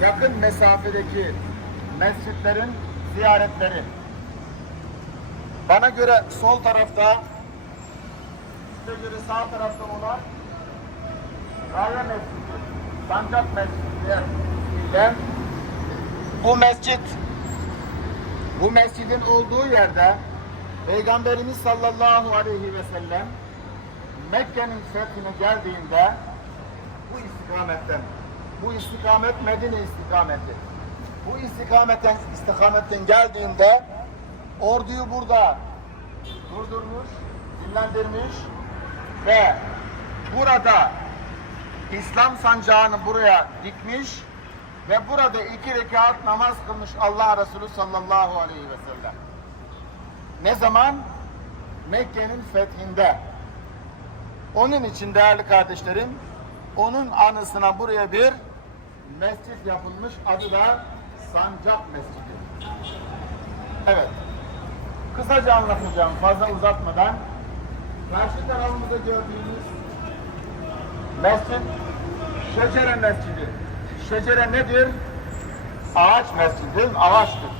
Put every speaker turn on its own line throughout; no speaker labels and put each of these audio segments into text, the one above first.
yakın mesafedeki mescitlerin ziyaretleri. Bana göre sol tarafta, size göre sağ tarafta olan Raya Mescidi, Sancak Mescidi ile bu mescit bu mescidin olduğu yerde Peygamberimiz sallallahu aleyhi ve sellem Mekke'nin fethine geldiğinde bu istikametten bu istikamet Medine istikameti bu istikametten istikametten geldiğinde orduyu burada durdurmuş, dinlendirmiş ve burada İslam sancağını buraya dikmiş ve burada iki rekat namaz kılmış Allah Resulü sallallahu aleyhi ve sellem. Ne zaman? Mekke'nin fethinde. Onun için değerli kardeşlerim, onun anısına buraya bir mescit yapılmış. Adı da Sancak Mescidi. Evet. Kısaca anlatacağım fazla uzatmadan. Karşı tarafımızda gördüğünüz mescid Şecere Mescidi. Şecere nedir? Ağaç mescidi? Ağaçtır.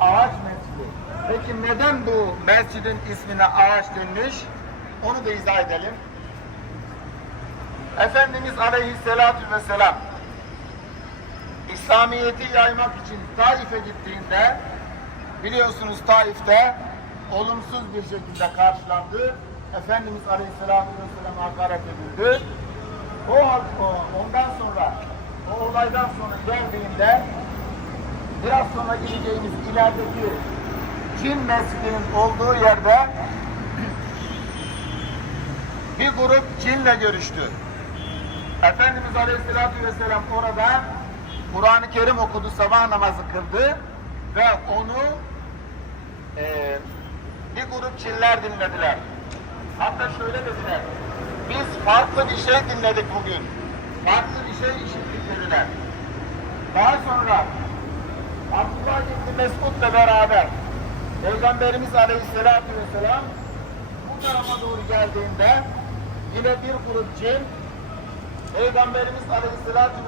Ağaç mescidi. Peki neden bu mescidin ismine ağaç denmiş? Onu da izah edelim. Efendimiz Aleyhisselatü Vesselam İslamiyet'i yaymak için Taif'e gittiğinde biliyorsunuz Taif'te olumsuz bir şekilde karşılandı. Efendimiz Aleyhisselatü Vesselam hakaret edildi. O, o ondan sonra o olaydan sonra geldiğinde biraz sonra gideceğimiz ilerideki Cin mescidinin olduğu yerde bir grup cinle görüştü. Efendimiz Aleyhisselatü Vesselam orada Kur'an-ı Kerim okudu, sabah namazı kıldı ve onu eee, bir grup cinler dinlediler. Hatta şöyle dediler, biz farklı bir şey dinledik bugün. Farklı bir şey işittik dediler. Daha sonra Abdullah İbni Mesud'la beraber Peygamberimiz Aleyhisselatü Vesselam bu tarafa doğru geldiğinde yine bir grup cin Peygamberimiz Aleyhisselatü